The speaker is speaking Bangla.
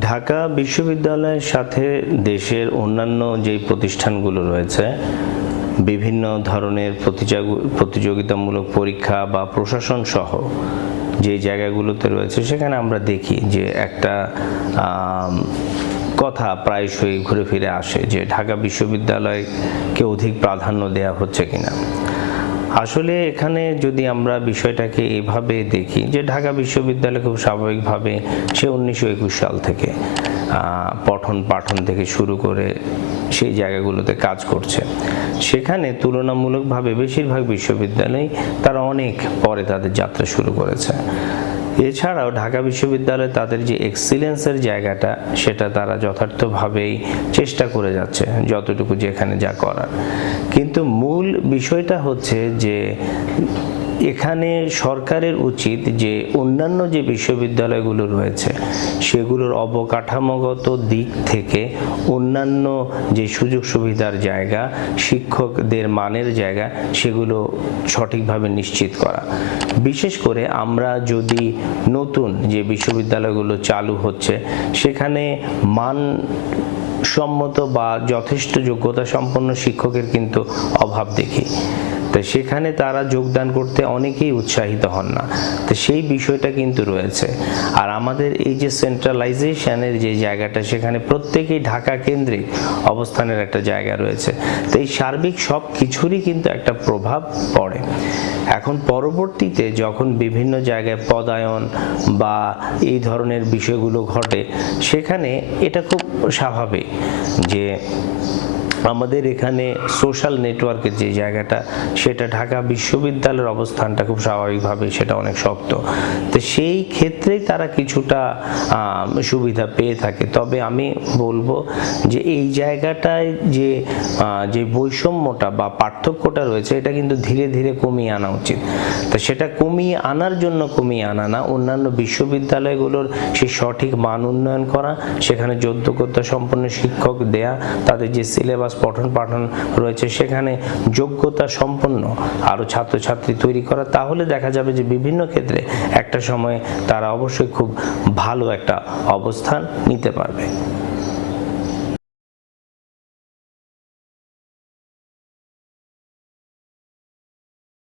ঢাকা বিশ্ববিদ্যালয়ের সাথে দেশের অন্যান্য যেই প্রতিষ্ঠানগুলো রয়েছে, বিভিন্ন ধরনের প্রতিযোগ- প্রতিযোগিতামূলক পরীক্ষা বা প্রশাসন সহ যে জায়গাগুলোতে রয়েছে, সেখানে আমরা দেখি যে একটা কথা প্রায়শই ঘুরে ফিরে আসে যে ঢাকা বিশ্ববিদ্যালয়কে অধিক প্রাধান্য দেওয়া হচ্ছে কিনা। আসলে এখানে যদি আমরা বিষয়টাকে এভাবে দেখি, যে ঢাকা বিশ্ববিদ্যালয় খুব স্বাভাবিকভাবে সে উনিশশো একুশ সাল থেকে পঠন পাঠন থেকে শুরু করে সেই জায়গাগুলোতে কাজ করছে। সেখানে তুলনামূলকভাবে বেশিরভাগ বিশ্ববিদ্যালয় তারা অনেক পরে তাদের যাত্রা শুরু করেছে। এছাড়াও ঢাকা বিশ্ববিদ্যালয়ে তাদের যে এক্সিলেন্সের জায়গাটা, সেটা তারা যথার্থভাবেই চেষ্টা করে যাচ্ছে, যতটুকু যেখানে যা করার। কিন্তু মূল বিষয়টা হচ্ছে যে এখানে সরকারের উচিত যে অন্যান্য যে বিশ্ববিদ্যালয়গুলো রয়েছে, সেগুলোর অবকাঠামোগত দিক থেকে অন্যান্য যে সুযোগ সুবিধার জায়গা, শিক্ষকদের মানের জায়গা, সেগুলো সঠিকভাবে নিশ্চিত করা। বিশেষ করে আমরা যদি নতুন যে বিশ্ববিদ্যালয়গুলো চালু হচ্ছে, সেখানে মান সম্মত বা যথেষ্ট যোগ্যতা সম্পন্ন শিক্ষকের কিন্তু অভাব দেখি। তো সেখানে তারা যোগদান করতে অনেকেই উৎসাহিত হন না। তো সেই বিষয়টা কিন্তু রয়েছে। আর আমাদের এই যে সেন্ট্রালাইজেশনের যে জায়গাটা, সেখানে প্রত্যেকেই ঢাকা কেন্দ্রিক অবস্থানের একটা জায়গা রয়েছে। তো এই সার্বিক সব কিছুরই কিন্তু একটা প্রভাব পড়ে। এখন পরবর্তীতে যখন বিভিন্ন জায়গায় পদায়ন বা এই ধরনের বিষয়গুলো ঘটে, সেখানে এটা খুব স্বাভাবিক যে আমাদের এখানে সোশ্যাল নেটওয়ার্কের যে জায়গাটা, সেটা ঢাকা বিশ্ববিদ্যালয়ের অবস্থানটা খুব স্বাভাবিকভাবে সেটা অনেক শক্ত। তো সেই ক্ষেত্রেই তারা কিছুটা সুবিধা পেয়ে থাকে। তবে আমি বলব যে এই জায়গাটায় যে যে বৈষম্যটা বা পার্থক্যটা রয়েছে, এটা কিন্তু ধীরে ধীরে কমিয়ে আনা উচিত। তো সেটা কমিয়ে আনার জন্য কমিয়ে আনা না, অন্যান্য বিশ্ববিদ্যালয়গুলোর সেই সঠিক মান উন্নয়ন করা, সেখানে যোগ্যতা সম্পন্ন শিক্ষক দেয়া, তাদের যে সিলেবাস পঠন পাঠন রয়েছে, সেখানে যোগ্যতা সম্পন্ন আরও ছাত্রছাত্রী তৈরি করা, তাহলে দেখা যাবে যে বিভিন্ন ক্ষেত্রে একটা সময়ে তারা অবশ্যই খুব ভালো একটা অবস্থান নিতে পারবে।